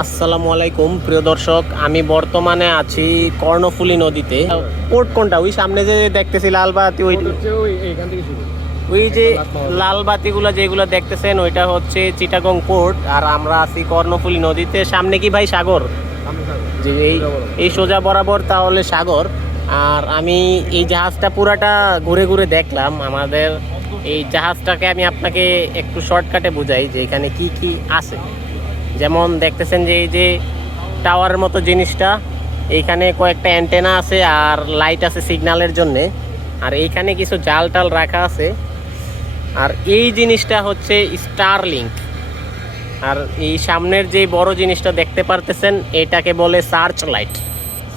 আসসালামু আলাইকুম প্রিয় দর্শক, আমি বর্তমানে আছি কর্ণফুলী নদীতে। পোর্ট কোনটা? ওই সামনে যে দেখতেছি লাল বাতি, ওই যে লাল বাতিগুলো যেগুলো দেখতেছেন ওইটা হচ্ছে চিটাগং পোর্ট, আর আমরা আছি কর্ণফুলী নদীতে। সামনে কি ভাই সাগর? যে এই সোজা বরাবর তাহলে সাগর। আর আমি এই জাহাজটা পুরাটা ঘুরে ঘুরে দেখলাম। আমাদের এই জাহাজটাকে আমি আপনাকে একটু শর্টকাটে বুঝাই যে এখানে কি কি আছে। যেমন দেখতেছেন যে এই যে টাওয়ারের মতো জিনিসটা, এইখানে কয়েকটা অ্যান্টেনা আছে আর লাইট আছে সিগন্যালের জন্যে। আর এইখানে কিছু জাল টাল রাখা আছে। আর এই জিনিসটা হচ্ছে স্টারলিংক। আর এই সামনের যে বড় জিনিসটা দেখতে পারতেছেন এটাকে বলে সার্চ লাইট।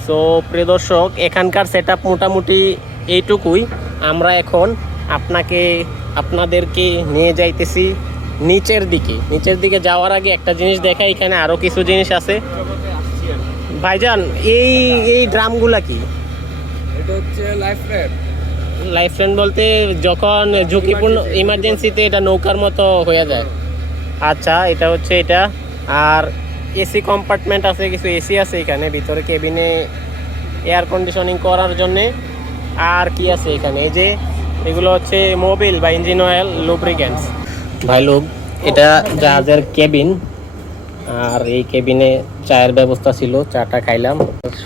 সো প্রিয় দর্শক, এখানকার সেট আপ মোটামুটি এইটুকুই। আমরা এখন আপনাদেরকে নিয়ে যাইতেছি নিচের দিকে যাওয়ার আগে একটা জিনিস দেখা, এখানে আরো কিছু জিনিস আছে। ভাইজান, এই ড্রামগুলা কি? এটা হচ্ছে লাইফ ফ্রেন্ড বলতে যখন ঝুঁকিপূর্ণ ইমার্জেন্সিতে এটা নৌকার মতো হয়ে যায়। আচ্ছা, এটা হচ্ছে এটা। আর এসি কম্পার্টমেন্ট আছে, কিছু এসি আছে এখানে ভিতরে কেবিনে এয়ার কন্ডিশনিং করার জন্যে। আর কি আছে এখানে? এই যে এগুলো হচ্ছে মোবিল বা ইঞ্জিন অয়েল, লুব্রিকেন্টস। ভাই লোক, এটা জাহাজের কেবিন। আর এই কেবিনে চায়ের ব্যবস্থা ছিল, চাটা খাইলাম।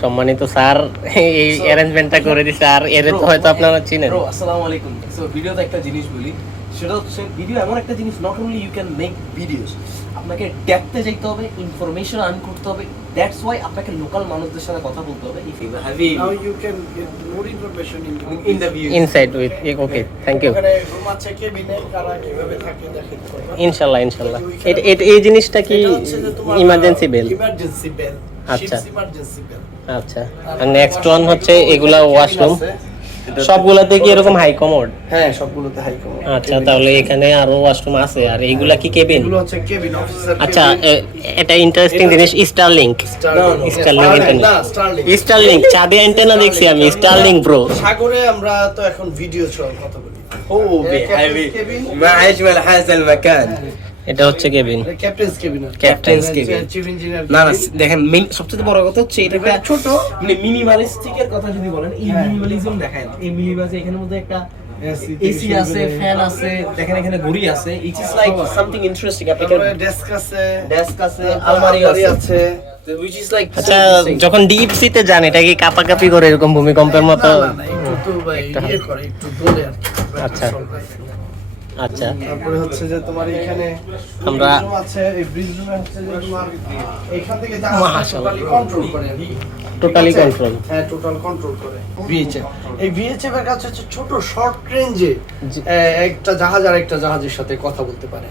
সম্মানিত স্যার এই অ্যারেঞ্জমেন্টটা করে দিছে। আর এর তো হয়তো আপনারা চিনেন। আসসালামু আলাইকুম। সো ভিডিওতে একটা জিনিস বলি, সেটা হচ্ছে ভিডিও এমন একটা জিনিস, not only you can make videos, আপনাকে ডেপথে যেতে হবে, ইনফরমেশন আর্ন করতে হবে। দ্যাটস ওয়াই আপনাকে লোকাল মানুষদের সাথে কথা বলতে হবে। If you have Now you can get more information in the view inside with okay, thank you. ওখানে রুম আছে, কেবিনে কারা কিভাবে থাকে দেখেন। ইনশাআল্লাহ। এই জিনিসটা কি ইমার্জেন্সি বেল? Emergency bell. আচ্ছা ইমার্জেন্সি বেল। আচ্ছা। আর নেক্সট ওয়ান হচ্ছে এগুলা ওয়াশরুম। সবগুলাতে কি এরকম হাই কমোড? হ্যাঁ, সবগুলোতে হাই কমোড। আচ্ছা, তাহলে এখানে আরো ওয়াশরুম আছে। আর এইগুলা কি কেবিন? এগুলো হচ্ছে কেবিন, অফিসার। আচ্ছা, এটা ইন্টারেস্টিং জিনিস, স্টারলিংক। স্টারলিংক চাঁদে অ্যান্টেনা দেখছি আমি। Starlink bro. সাগরে আমরা তো এখন ভিডিও সহ কথা বলি। بحبيبي ما أجمل هذا المكان. এটা হচ্ছে cabin, captain's cabin. Captain's cabin. Chief engineer. না দেখেন, সবচেয়ে বড় কথা হচ্ছে এটা ছোট, মানে মিনিমালিস্টিকের কথা যদি বলেন, এই মিনিমালিজম দেখায়। এই মিনিমালিজম এখানের মধ্যে একটা এসি আছে, ফ্যান আছে, দেখেন এখানে ঘড়ি আছে। It is like something interesting. আপনাদের ডেস্ক আছে, আলমারি আছে, which is like আচ্ছা, যখন ডিপ সিতে যান এটা কি কাপাকাপি করে এরকম ভূমিকম্পের মতো? না, একটু তো ভাই ইয়ে করে, একটু বলে আর কি। আচ্ছা আচ্ছা। তারপরে হচ্ছে যে তোমার এখানে আমরা রুম আছে। এই ব্রিজ রুমে হচ্ছে যে তোমার এখান থেকে জাহাজ কন্ট্রোল করে। Totally control. হ্যাঁ, টোটাল কন্ট্রোল করে ভিএইচএফ। এই ভিএইচএফ এর কাছে হচ্ছে ছোট শর্ট রেঞ্জে একটা জাহাজ আর একটা জাহাজের সাথে কথা বলতে পারে।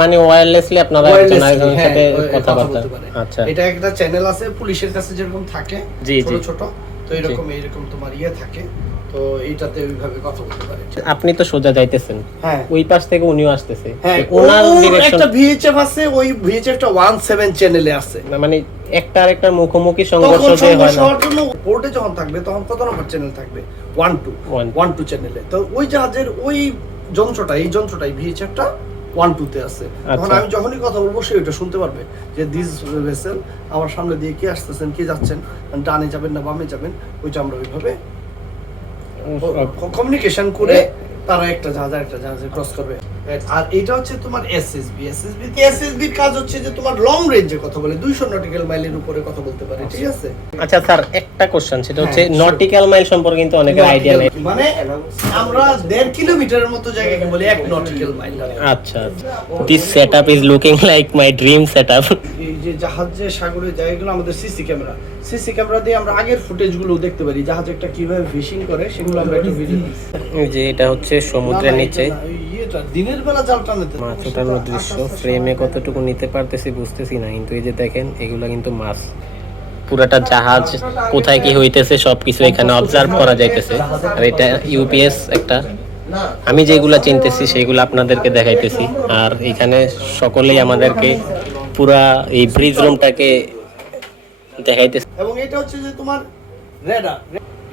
মানে ওয়্যারলেসলি আপনারা একজন আরেকজনের সাথে কথা বলতে পারেন। আচ্ছা, এটা একটা চ্যানেল আছে পুলিশের কাছে যেরকম থাকে ছোট ছোট, তো এরকম তোমার থাকে। তো এইটাতে ওইভাবে কথা বলতে পারে। আপনি তো সোজা যাইতেছেন, হ্যাঁ, ওই পাশ থেকে উনিও আসতেছে। হ্যাঁ, ওনার ডিরেকশন একটা ভিএইচএফ আছে, ওই ভিএইচএফটা 17 চ্যানেলে আছে। মানে একটা আরেকটা মুখোমুখি সংঘর্ষ যে হয় না। হওয়ার জন্য পোর্টে যখন থাকবে তখন কত নম্বর চ্যানেল থাকবে? 1 2 চ্যানেলে। তো ওই জাহাজের ওই যন্ত্রটাই ভিএইচএফটা 1 2 তে আছে। তখন আমি যখনই কথা বলবো সে ওটা শুনতে পারবে যে দিস ভেসেল আমার সামনে দিয়ে কে আসতেছেন, কে যাচ্ছেন, ডানে যাবেন না বামে যাবেন। ওইটা আমরা ওইভাবে কমিউনিকেশন করে তারা একটা জাহাজ আর একটা জাহাজে ক্রস করবে। আর এটা হচ্ছে তোমার এসএসবির কাজ হচ্ছে যে তোমার লং রেঞ্জে কথা বলে 200 নটিক্যাল মাইলের উপরে কথা বলতে পারে। ঠিক আছে। আচ্ছা স্যার, একটা কোশ্চেন, সেটা হচ্ছে নটিক্যাল মাইল সম্পর্কে কিন্তু অনেকের আইডিয়া নেই। মানে আমরা 1.5 কিলোমিটারের মতো জায়গাকে বলি 1 নটিক্যাল মাইল। আচ্ছা, this setup is looking like my dream setup. এই যে জাহাজে সাগরে জায়গাগুলো আমাদের সিসি ক্যামেরা দিয়ে আমরা আগের ফুটেজগুলো দেখতে পারি, জাহাজ একটা কিভাবে ফিশিং করে সেগুলো আমরা একটা ভিডিও। এই যে এটা হচ্ছে সমুদ্রের নিচে দিনের বেলা জাল টানতে মাছ ওঠানোর দৃশ্য। ফ্রেমে কতটুকু নিতে পারতেছি বুঝতেছি না, কিন্তু এই যে দেখেন এগুলা কিন্তু মাছ। পুরাটা জাহাজ কোথায় কি হইতেছে সবকিছু এখানে অবজার্ভ করা যাইতেছে। আর এটা ইউপিএস একটা, আমি যেগুলা চিনতেছি সেগুলো আপনাদেরকে দেখাইতেছি। আর এখানে সকলেই আমাদেরকে পুরা এই ব্রিজ রুমটাকে দেখাইতেছে। এবং এটা হচ্ছে যে তোমার রেডার।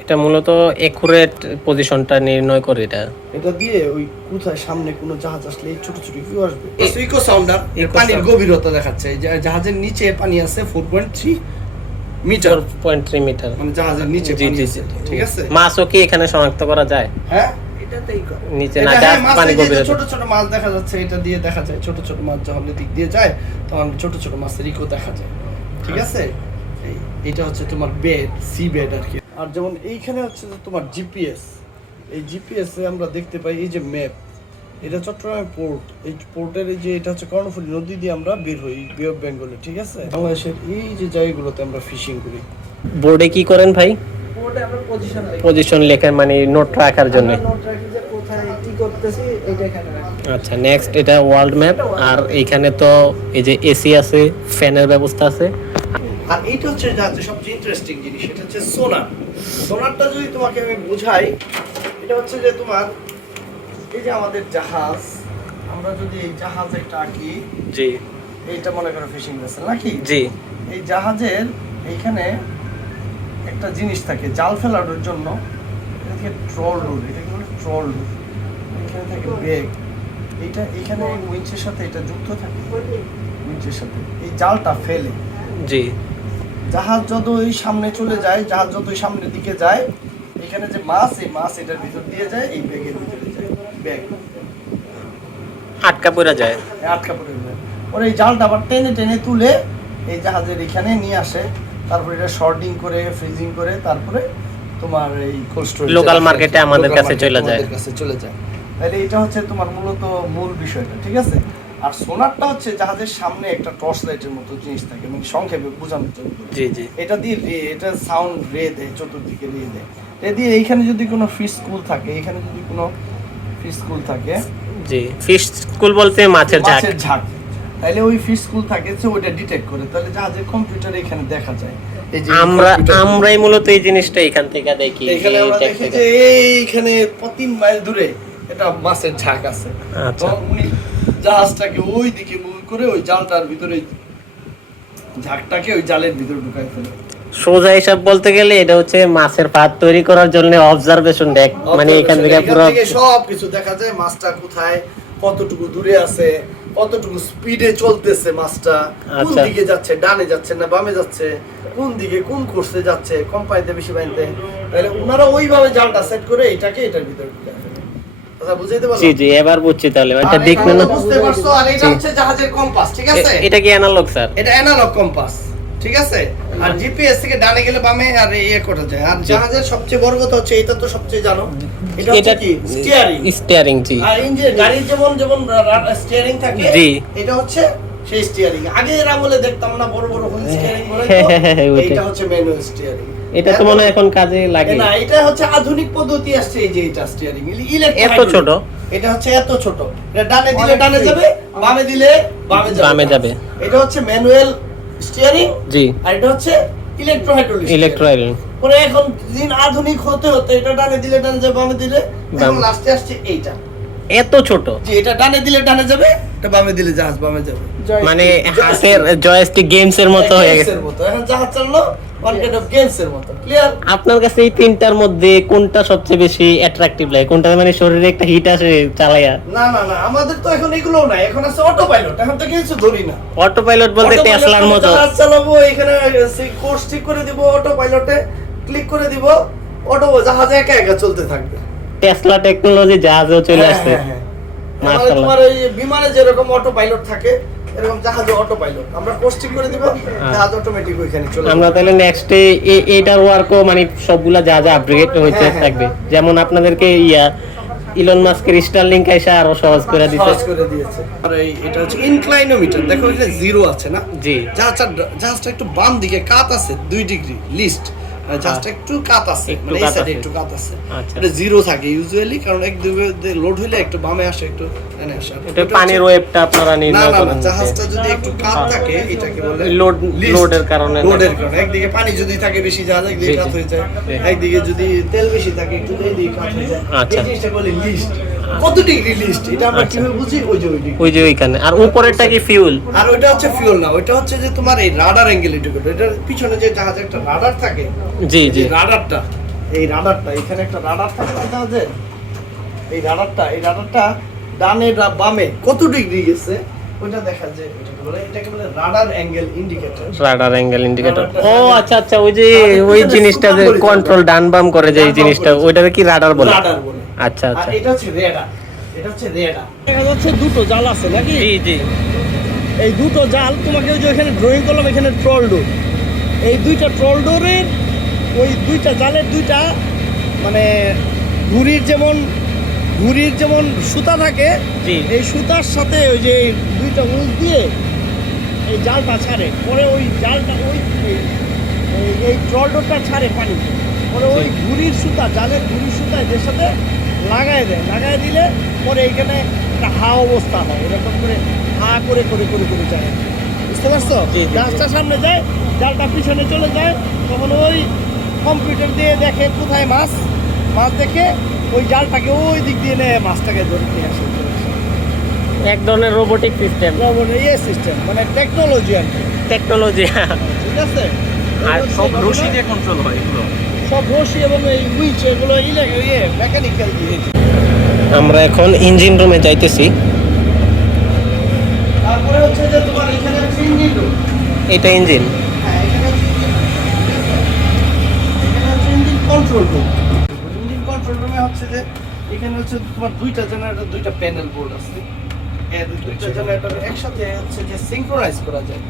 এটা মূলত একুরেট পজিশনটা নির্ণয় করে এটা। এটা দিয়ে ওই কোথায় সামনে কোনো জাহাজ আসলে এই ছোট ছোট ভিউ আসবে। ইকো সাউন্ডার পানির গভীরতা দেখাচ্ছে। এই জাহাজের নিচে পানি আছে 4.3 মিটার, 4.3 মিটার, মানে জাহাজের নিচে জি পানি জি আছে, জি। ঠিক আছে। মাছও কি এখানে শনাক্ত করা যায়? হ্যাঁ, এটাতেই করে। নিচে না এটা জাস্ট পানি গভীরতা। ছোট ছোট মাছ দেখা যাচ্ছে, এটা দিয়ে দেখা যায় ছোট ছোট মাছ যখন দিক দিয়ে যায় তখন ছোট ছোট মাছের ইকো দেখা যায়, ঠিক আছে। এটা হচ্ছে তোমার বেড, সি বেড আর কি। আর যেমন এইখানে হচ্ছে যে তোমার জিপিএস, এই জিপিএস এ আমরা দেখতে পাই এই যে ম্যাপ, এটা চট্টগ্রামের পোর্ট, এই পোর্টের এই যে এটা হচ্ছে কর্ণফুলী নদী দিয়ে আমরা বের হই বে অফ বেঙ্গলে, ঠিক আছে। বাংলাদেশের এই যে জায়গাগুলোতে আমরা ফিশিং করি। বোর্ডে কি করেন ভাই? পোর্টে আমরা পজিশন লেখেন, মানে নোট রাখার জন্য। নোট রাখি যে কোথায় কি করতেছি, এটা এখানে রাখি। আচ্ছা, নেক্সট এটা ওয়ার্ল্ড ম্যাপ। আর এইখানে তো এই যে এসি আছে, ফ্যানের ব্যবস্থা আছে। আর এইটা হচ্ছে যাচ্ছে সবচেয়ে ইন্টারেস্টিং জিনিস, এটা হচ্ছে সোনার। সোনারটা যদি তোমাকে আমি বুঝাই, এটা হচ্ছে যে তোমার এই যে আমাদের জাহাজ, আমরা যদি এই জাহাজ একটা আঁকি, জি এইটা মনে করো ফিশিং ভেসেল নাকি, জি। এই জাহাজের এইখানে একটা জিনিস থাকে জাল ফেলানোর জন্য, এটা থেকে ট্রল রুল, এটা কি বলে ট্রল রুল, এখানে থাকে বেগ, এইটা এখানে উইঞ্চের সাথে এটা যুক্ত থাকে, উইঞ্চের সাথে এই জালটা ফেলে জি। জাহাজ যতই সামনে চলে যায়, জাহাজ যতই সামনের দিকে যায়, এখানে যে মাছ, এই মাছ এটার ভিতর দিয়ে যায়, এই ব্যাগের ভিতরে যায়, ব্যাগ আটকা পড়ে যায়, আটকা পড়ে যায়। ওর এই জালটা আবার টেনে টেনে তুলে এই জাহাজের এখানে নিয়ে আসে, তারপরে এটা শর্টিং করে, ফ্রিজিং করে, তারপরে তোমার এই কোল্ড স্টোরেজ লোকাল মার্কেটে আমাদের কাছে চলে যায়। তাহলে এটা হচ্ছে তোমার মূলত মূল বিষয়টা, ঠিক আছে। আর সোনারটা হচ্ছে জাহাজের সামনে একটা টর্চ লাইটের মতো জিনিস থাকে, মানে সংক্ষেপে বোঝানোর জন্য। জি জি। এটা দিয়ে এটা সাউন্ড রে দেয়, চতুর্দিকে রে দেয়। এটা দিয়ে এইখানে যদি কোনো ফিশ স্কুল থাকে, এখানে যদি কোনো ফিশ স্কুল থাকে, জি, ফিশ স্কুল বলতে মাছের ঝাঁক। মাছের ঝাঁক, তাহলে ওই ফিশ স্কুল থাকে, সে ওইটা ডিটেক্ট করে, তাহলে জাহাজের কম্পিউটারে এখানে দেখা যায়। এই যে আমরাই মূলত এই জিনিসটা এখান থেকে দেখি। এখানে আমরা দেখি যে এইখানে 3 মাইল দূরে এটা মাছের ঝাঁক আছে। আচ্ছা। তো উনি জাহাজটাকে ওই দিকে মুভ করে ওই জালটার ভিতরে ঝাঁকটাকে ওই জালের ভিতরে ঢুকায় ফেলে। সোজা হিসাব বলতে গেলে এটা হচ্ছে মাছের ফাঁদ তৈরি করার জন্য অবজারভেশন ডেক, মানে এখান থেকে পুরো সব কিছু দেখা যায়, মাছটা কোথায় কতটুকু দূরে আছে, কতটুকু স্পিডে চলতেছে মাছটা, কোন আচ্ছা। দিকে যাচ্ছে, ডানে যাচ্ছে না বামে যাচ্ছে, কোন দিকে কোন কোর্সে যাচ্ছে, কম পানিতে বেশি পানিতে। তাহলে ওনারা ওইভাবে জালটা সেট করে এটাকে এটার ভিতরে ঢুকায় ফেলে। কথা বুঝাইতে পারলাম? জি জি, এবার বুঝছি। তাহলে এটা আর দেখবেন না, বুঝতে পারছো? আর এটা হচ্ছে জাহাজের কম্পাস, ঠিক আছে। এটা কি অ্যানালগ স্যার? এটা অ্যানালগ কম্পাস, ঠিক আছে। আর জিপিএস থেকে ডানে গেলে বামে আর ইয়ে করা যায়। আর জাহাজের সবচেয়ে বড় কথা হচ্ছে, এটা তো সবচেয়ে জানো, এটা হচ্ছে কি স্টিয়ারিং। স্টিয়ারিং, জি। আর ইঞ্জিন গাড়ির যেমন যেমন স্টিয়ারিং থাকে, জি। এটা হচ্ছে সেই স্টিয়ারিং। আগে এরা বলে দেখতাম না বড় বড় হুইল স্টিয়ারিং করে, এটা হচ্ছে ম্যানুয়াল স্টিয়ারিং। এটা তো মনে হয় এখন কাজে লাগে না, এটা হচ্ছে আধুনিক পদ্ধতি আসছে, এই যে এটা স্টিয়ারিং এত ছোট। এটা হচ্ছে এত ছোট, এটা ডানে দিলে ডানে যাবে, বামে দিলে বামে যাবে। এটা হচ্ছে ম্যানুয়াল স্টিয়ারিং, জি। আর এটা হচ্ছে ইলেকট্রোহাইড্রোলিক। পরে এখন দিন আধুনিক হতে হতে এটা ডানে দিলে ডানে যাবে, বামে দিলে, এখন লাস্টে আসছে এইটা এত ছোট যে এটা ডানে দিলে ডানে যাবে, এটা বামে দিলে জাহাজ বামে যাবে, মানে হাতের জয়স্টিক গেমস এর মতো হয়ে গেছে। এখন জাহাজ চালানো ওয়ান কাইন্ড অফ গেমস এর মতো। ক্লিয়ার? আপনার কাছে এই তিনটার মধ্যে কোনটা সবচেয়ে বেশি অ্যাট্রাকটিভ লাগে? কোনটা মানে শরীরে একটা হিট আসে চালায়া? না না না, আমাদের তো এখন এগুলোও নাই, এখন আছে অটো পাইলট। এখন তো কিছু ধরি না। অটো পাইলট বলতে টেসলার মতো জাহাজ চালাবো, এখানে কোর্স ঠিক করে দিব, অটো পাইলটে ক্লিক করে দিব, অটো জাহাজ একা একা চলতে থাকবে। টেসলা টেকনোলজি জাহাজেও চলে আসছে। মানে তোমার ওই বিমানে যেরকম অটো পাইলট থাকে, এরকম জাহাজে অটো পাইলট। আমরা কোর্স ঠিক করে দিব, জাহাজ অটোমেটিক ওইখানে চলে যাবে। আমরা তাহলে নেক্সট এটার ওয়ার্কও মানে সবগুলা জাহাজে আপগ্রেড হইতে থাকবে। যেমন আপনাদেরকে ইলন মাস্কের স্টারলিংক আইসা আরো সহজ করে দিয়েছে। আর এটা হচ্ছে ইনক্লাইনোমিটার, দেখো এটা জিরো আছে না? জি। জাহাজটা একটু বাম দিকে কাত আছে 2 ডিগ্রি লিস্ট, জাহাজটা একটু কাত আছে, মানে এই সাইডে একটু কাত আছে। এটা জিরো থাকে ইউজুয়ালি, কারণ এক দিকে লোড হইলে একটু বামে আসে, একটু ডানে আসে। এটা পানির ওয়েভটা আপনারা নির্ণয় করেন। না, জাহাজটা যদি একটু কাত থাকে, এটাকে বলে লোডের কারণে। একদিকে পানি যদি থাকে বেশি, জাহাজ একদিকে কাত হয়ে যায়, একদিকে যদি তেল বেশি থাকে একটু এইদিকে কাত হয়ে যায়। এই জিনিসটা বলে লিস্ট। কত ডিগ্রি লিস্ট এটা আমরা কিভাবে বুঝি? ওই যে ওইখানে। আর উপরেরটা কি ফিউল? আর ওইটা হচ্ছে ফিউল না, ওইটা হচ্ছে যে তোমার এই রাডার অ্যাঙ্গেল। এটার পিছনে যে জাহাজে একটা রাডার থাকে, জি জি, রাডারটা এই রাডারটা, এখানে একটা রাডার থাকে না জাহাজের, এই রাডারটা ডানে বামে কত ডিগ্রি গেছে ওইটা দেখা যায়, এটাকে বলে rudder angle indicator. Rudder angle indicator, ও আচ্ছা আচ্ছা, ওই যে ওই জিনিসটা যে কন্ট্রোল ডান বাম করে যে এই জিনিসটা, ওইটাকে কি রাডার বলে? রাডার বলে। আচ্ছা আর আচ্ছা, এটা হচ্ছে রেডার, এটা হচ্ছে রেডার। দেখা যাচ্ছে দুটো জাল আছে নাকি? জি জি, এই দুটো জাল তোমাকে ওই যে এখানে ড্রয়িং করলাম, এখানে ট্রল ডোর, এই দুইটা ট্রল ডোরের ওই দুইটা জালের দুইটা মানে ঘুড়ির যেমন সুতা থাকে, জি। এই সুতার সাথে ওই যে দুইটা উল দিয়ে এই জালটা ছাড়ে, পরে ওই জালটা এই ট্রল ডোরটা ছাড়ে পানি, পরে ওই ঘুড়ির সুতা, জালের ঘুড়ির সুতা এদের সাথে লাগায় দেয়, লাগায় দিলে পরে এইখানে একটা হা অবস্থা হয়, এরকম করে হা করে করে করে করে যায়, বুঝতে পারছো? জি, জি, জি। জালটা সামনে যায়, জালটা পিছনে চলে যায়, তখন ওই কম্পিউটার দিয়ে দেখে কোথায় মাছ দেখে ওই জালটাকে ওই দিক দিয়ে নেয়, মাছটাকে ধরে নিয়ে আসে। এক ধরনের রোবোটিক সিস্টেম, সিস্টেম মানে টেকনোলজি আর কি, টেকনোলজি। ঠিক আছে? আর সব রশি দিয়ে কন্ট্রোল হয় এগুলো। সব রশি এবং এই উইচ এগুলো মেকানিক্যাল দিয়ে। আমরা এখন ইঞ্জিন রুমে যাইতেছি। তারপরে হচ্ছে যে তোমার এখানে হচ্ছে ইঞ্জিন রুম। এটা ইঞ্জিন, হ্যাঁ, এখানে হচ্ছে engine control room. Engine control রুমে হচ্ছে যে এখানে হচ্ছে তোমার দুইটা জেনারেটর, দুইটা প্যানেল বোর্ড আছে। এই দুইটা জেনারেটর একসাথে হচ্ছে যে সিনক্রোনাইজ করা যায়,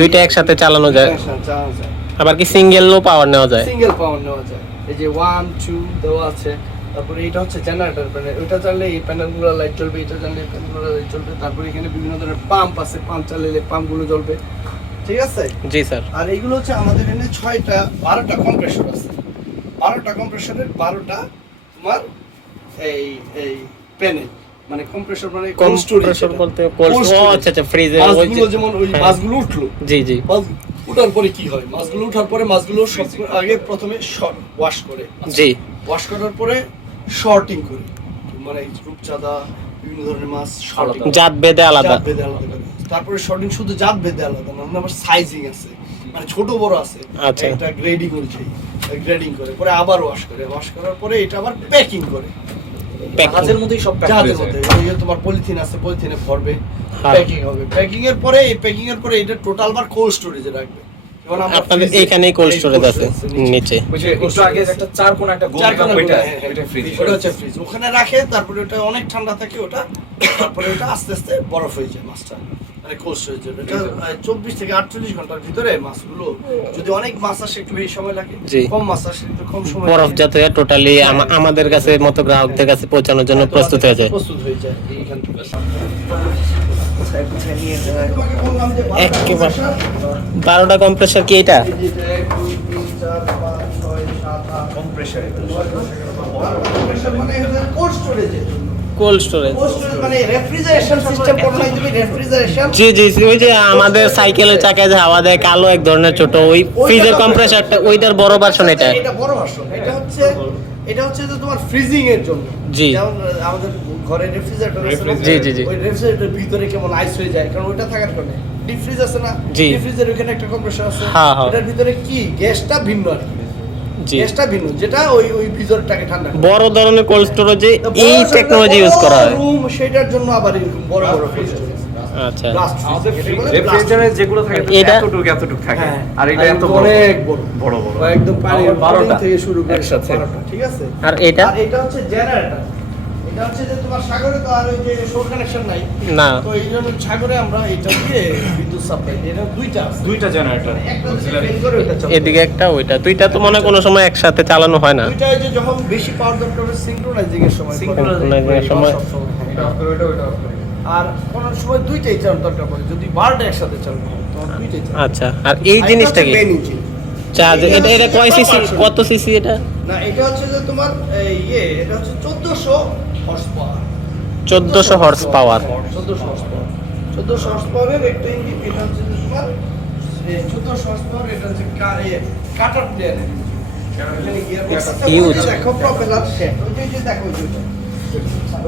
দুইটা একসাথে চালানো যায়, চালানো যায়। আবার কি সিঙ্গেলও পাওয়ার নেওয়া যায়। সিঙ্গেল পাওয়ার নেওয়া যায়। এই যে 1 2 দেওয়া আছে। তারপরে এটা হচ্ছে জেনারেটর প্যানেল, ওইটা চাললে এই প্যানেলগুলো লাইট জ্বলবে, এটা চাললে এই প্যানেলগুলো লাইট জ্বলবে। তারপরে এখানে বিভিন্ন ধরনের পাম্প আছে, পাম্প চালালে পাম্পগুলো জ্বলবে, ঠিক আছে? জি স্যার। আর এইগুলো হচ্ছে আমাদের এখানে 12টা কম্প্রেসর আছে। 12টা কম্প্রেসরের 12টা তোমার এই প্যানেল, মানে কম্প্রেসর মানে কম্প্রেসর বলতে কোল্ড, ও আচ্ছা আচ্ছা, ফ্রিজে ওই মাছগুলো যেমন ওই হ্যাঁ। মাছগুলো উঠলো, জি জি, মাছ উঠার পরে কি হয়, মাছগুলো উঠার পরে মাছগুলো সব আগে প্রথমে ওয়াশ করে, জি। ওয়াশ করার পরে শর্টিং করে, মানে রূপচাঁদা বিভিন্ন ধরনের মাছ শর্টিং, জাত বেদে আলাদা। জাত ভেদে আলাদা করে। তারপরে শর্টিং শুধু জাত ভেদে আলাদা না, আবার সাইজিং আছে, মানে ছোট বড় আছে। আচ্ছা। এটা গ্রেডিং করছে, গ্রেডিং করে পরে আবার ওয়াশ করে, ওয়াশ করার পরে এটা আবার প্যাকিং করে। জাহাজের মধ্যেই সব প্যাক হয়ে জাহাজের যায়। মধ্যে ওই যে তোমার পলিথিন আছে, পলিথিনে ভরবে, হ্যাঁ। প্যাকিং হবে, প্যাকিং এর পরে এটা টোটাল বার কোল্ড স্টোরেজে রাখবে। যেমন আমরা আপনাদের ফ্রিজে- এইখানেই কোল্ড এই স্টোরেজ cold আছে storage নিচে। ওই যে একটু আগে একটা চার কোণা একটা গোল কাপ, ওইটা ফ্রিজ। ওটা হচ্ছে ফ্রিজ, ওখানে রাখে, তারপরে ওটা অনেক ঠান্ডা থাকে ওটা, তারপরে ওটা আস্তে আস্তে বরফ হয়ে যায় মাছটা, মানে কোল্ড স্টোরেজ। এটা 24 থেকে 48 ঘন্টার ভিতরে মাছগুলো, যদি অনেক মাছ আসে একটু বেশি সময় লাগে, জি। কম মাছ আসে একটু কম সময় বরফ লাগে। যাতে টোটালি আমাদের কাছে মতো গ্রাহকদের কাছে পৌঁছানোর জন্য প্রস্তুত হয়ে যায়। প্রস্তুত হয়ে যায় এইখান থেকে। একেবারে 12টা কম্প্রেসর কি এটা? কোল্ড স্টোরেজ, জি জি জি, ওই যে আমাদের সাইকেলের চাকায় যে হাওয়া দেয় কালো এক ধরনের ছোট, ওই ফ্রিজের কম্প্রেসরটা, ওইটার বড় ভার্সন এটা। এটা বড় ভার্সন, এটা হচ্ছে যে তোমার ফ্রিজিং এর জন্য। জি। যেমন আমাদের ঘরে রেফ্রিজারেটর আছে না? জি, জি, জি। ওই রেফ্রিজারেটরের ভিতরে কেমন আইস হয়ে যায়, কারণ ওইটা থাকার কারণে। ডিপ ফ্রিজ আছে না? জি। ডিপ ফ্রিজের ওখানে একটা কম্প্রেসর আছে। হ্যাঁ, হ্যাঁ। এটার ভিতরে কি গ্যাসটা ভিন্ন আর কি। জি, গ্যাসটা ভিন্ন, যেটা ওই ভিতরটাকে ঠান্ডা করে। বড় ধরনের কোল্ড স্টোরেজে তো এই বড় টেকনোলজি ইউজ করা হয়। রুম, সেটার জন্য আবার এরকম বড় বড় ফ্রিজ। আচ্ছা, আমাদের রেফ্রিজারেটরে যেগুলো থাকে এটা- এতটুকু থাকে, হ্যাঁ। আর এটা এত অনেক বড় বড় একদম পানি আবার 12টা থেকে শুরু করে একসাথে। 12টা, ঠিক আছে? আর এটা আর এটা হচ্ছে জেনারেটর। এটা হচ্ছে যে তোমার সাগরে তো আর ওই যে শোর কানেকশন নাই, না, তো এই জন্য সাগরে আমরা এটা দিয়ে বিদ্যুৎ সাপ্লাই, এটা দুইটা আছে। দুইটা জেনারেটর। একটা হচ্ছে ফেল করে ওইটা চলে। এদিকে একটা ওইটা, দুইটা তো মনে হয় কোনো সময় একসাথে চালানো হয় না। দুইটা ওই যে যখন বেশি পাওয়ার দরকার হবে সিনক্রোনাইজিং এর সময়, Synchronizing এর সময়। আর কোন সময় দুইটাই চালানোর দরকার পড়ে, যদি বারটা একসাথে চালানো হয় তখন দুইটাই চালানো। আচ্ছা, আর এই জিনিসটা কি? Main engine. চার্জ, এটা কয় সিসি, কত সিসি এটা? না, এটা হচ্ছে যে তোমার এটা হচ্ছে 1400 horse power. 1400 horse power. 1400 horse power. 1400 horse পাওয়ারের একটা ইঞ্জিন। এটা হচ্ছে যে তোমার 1400 হর্স পাওয়ার, এটা হচ্ছে কাটার প্লেয়ার। Huge. দেখো প্রপেলার সেট, ওই যে দেখো ওইটা।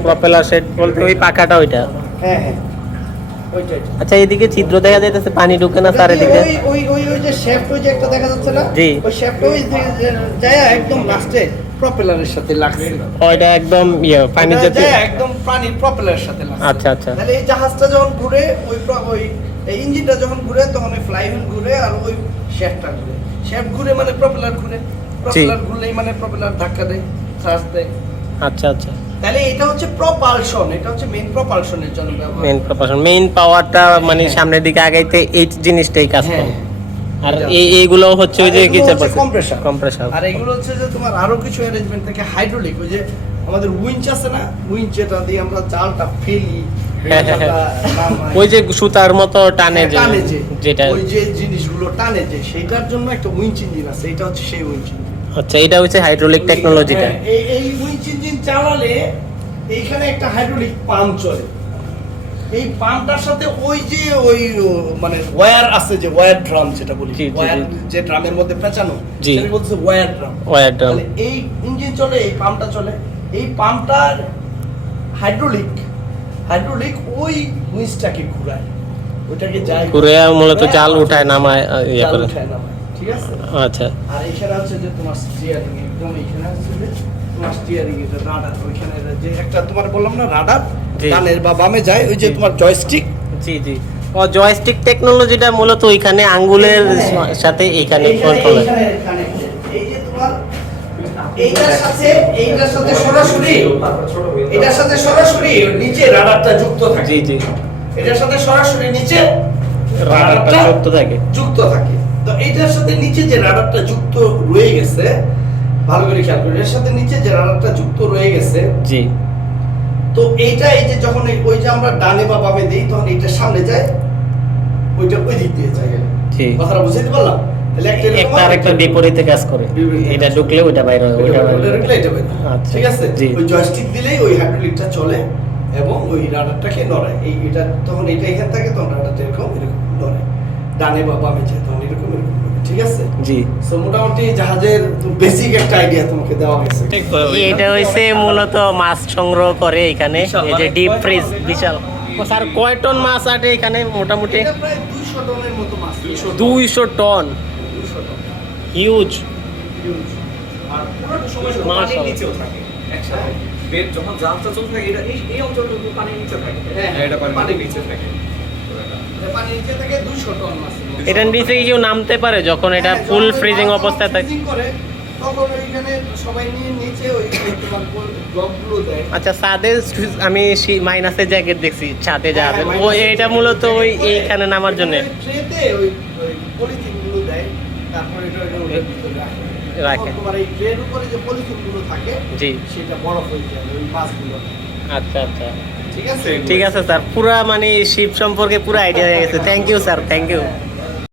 প্রপেলার সেট বলতে ওই পাখাটা ওইটা। হ্যাঁ হ্যাঁ, ওইটাই। আচ্ছা এদিকে ছিদ্র দেখা যাইতেছে, পানি ঢুকে না স্যার এদিকে? ওই যে শেফট ওই যে একটা দেখা যাচ্ছে না, জি। ওই শেফট ওই যায় একদম লাস্টে প্রপেলারের সাথে লাগছে। ওইটা একদম পানি ওটা যেতে। যায় একদম পানির প্রপেলারের সাথে লাগছে। আচ্ছা আচ্ছা। তাহলে এই জাহাজটা যখন ঘুরে ওই ইঞ্জিনটা যখন ঘুরে তখন ওই ফ্লাইহুইল ঘুরে আর ওই শেফটটা ঘুরে। শেফট ঘুরে মানে প্রপেলার ঘুরে, প্রপেলার ঘুরলেই মানে প্রপেলার ধাক্কা দেয়, থ্রাস্ট দেয়। আচ্ছা আচ্ছা। তাহলে এটা হচ্ছে প্রপালশন, এটা হচ্ছে মেইন প্রপালশনের জন্য ব্যবহার। মেইন প্রপালশন, মেইন পাওয়ারটা মানে সামনের দিকে আগাইতে এই জিনিসটাই কাজ করে। আর এইগুলো হচ্ছে ওই যে কি কম্প্রেসার। কম্প্রেসার। আর এগুলো হচ্ছে যে তোমার আরো কিছু অ্যারেঞ্জমেন্ট থাকে হাইড্রোলিক, ওই যে আমাদের উইঞ্চ আছে না, উইঞ্চ এটা দিয়ে আমরা জালটা ফেলি, ওই যে সুতার মতো টানে যে টানে যে যেটা, ওই যে জিনিসগুলো টানে যে, সেটার জন্য একটা উইঞ্চ ইঞ্জিন আছে, এটা হচ্ছে সেই উইঞ্চ ইঞ্জিন। আচ্ছা এটা হচ্ছে হাইড্রোলিক টেকনোলজিটা। এই উইঞ্চ ইঞ্জিন চালালে এইখানে একটা হাইড্রোলিক পাম্প চলে, এই পাম্পটার সাথে ওই যে মানে ওয়্যার আছে, যে ওয়্যার ড্রাম যেটা বলি, জি, জি, ওয়্যার জি। যে ড্রামের মধ্যে পেঁচানো, জি। সেটা বলছে ওয়্যার ড্রাম। Wire drum. তাহলে এই ইঞ্জিন চলে, এই পাম্পটা চলে, এই পাম্পটার হাইড্রোলিক ওই উইঞ্চটাকে ঘুরায়, ওইটাকে যায় ঘুরে মূলত জাল উঠায় নামায় ইয়ে জাল করে। উঠায় নামায়, ঠিক আছে। আচ্ছা আর এখানে হচ্ছে যে তোমার স্টিয়ারিং, একদম এখানে হচ্ছে যে তোমার স্টিয়ারিং, এটা রাডার, ওইখানে যে একটা তোমার বললাম না রাডার, জি। ডানের বা বামে যায়, ওই যে জি। তোমার জয়স্টিক। জি জি। ও জয়স্টিক টেকনোলজিটা মূলত ওইখানে আঙ্গুলের সাথে এইখানে কন্ট্রোল হয়। এই যে তোমার এইটার সাথে সরাসরি, এটার সাথে সরাসরি নিচে রাডারটা যুক্ত থাকে। জি জি। এটার সাথে সরাসরি নিচে রাডারটা যুক্ত থাকে। যুক্ত থাকে। তো এইটার সাথে নিচে যে রাডারটা যুক্ত রয়ে গেছে, ভালো করে খেয়াল করুন, এর সাথে নিচে যে রাডারটা যুক্ত রয়ে গেছে, জি। তো এইটা এই যে যখন ওই যে আমরা ডানে বা বামে দেই, তখন এইটা সামনে যায়, ওইটা ওই দিক দিয়ে যায়। জি। কথাটা বুঝতে পারলাম? তাহলে একটা আরেকটা বিপরীতে কাজ করে, এটা ঢুকলে ওইটা বাইরে হয়, ওইটা বাইরে হয়। আচ্ছা, ঠিক আছে। জি। ওই জয়স্টিক দিলেই ওই হাইড্রোলিকটা চলে এবং ওই রাডারটাকে নড়ায়। এটা তখন এইটা এখানে থাকে, তখন রাডারটা এরকম নড়ায়, ডানে বা বামে যায়, তখন এরকম নড়ে। ঠিক আছে। জি। সো মোটামুটি জাহাজের বেসিক একটা আইডিয়া তোমাকে দেওয়া হয়েছে। এটা হইছে মূলত মাছ সংগ্রহ করে এখানে, এই যে ডিপ ফ্রিজ বিশাল। স্যার কয় টন মাছ আটে এখানে মোটামুটি? এটা প্রায় 200 টনের মতো মাছ। 200 টন, 200 টন। হিউজ। আর পুরোটা সময় শুধু পানির নিচেও থাকে একসাথে। বেড যখন জাহাজটা চলতে থাকে, এটা এই অঞ্চলটুকু পানির নিচে থাকে। হ্যাঁ, এটা পানির পানির নিচে থাকে। পানির নিচে থেকে 200 টন মাছ। এটার নিচে কি কেউ নামতে পারে যখন এটা ফুল ফ্রিজিং অবস্থায় থাকে? ফ্রিজিং করে তখন ওইখানে সবাই নিয়ে নিচে ওই তোমার ব্লকগুলো দেয়। আচ্ছা ছাদে আমি মাইনাসের জ্যাকেট দেখছি ছাদে যাবে, হ্যাঁ, ও এটা মূলত ওই এইখানে নামার জন্য ট্রেতে ওই পলিথিনগুলো দেয়, তারপরে এটা ওটার ভিতরে রাখে। তখন তোমার এই ট্রের উপরে যে পলিথিনগুলো থাকে, জি। সেটা বরফ হয়ে যায় ওই মাছগুলো। আচ্ছা আচ্ছা, ঠিক আছে। ঠিক আছে স্যার, পুরা মানে শিপ সম্পর্কে পুরো আইডিয়া হয়ে গেছে। Thank you sir, thank you.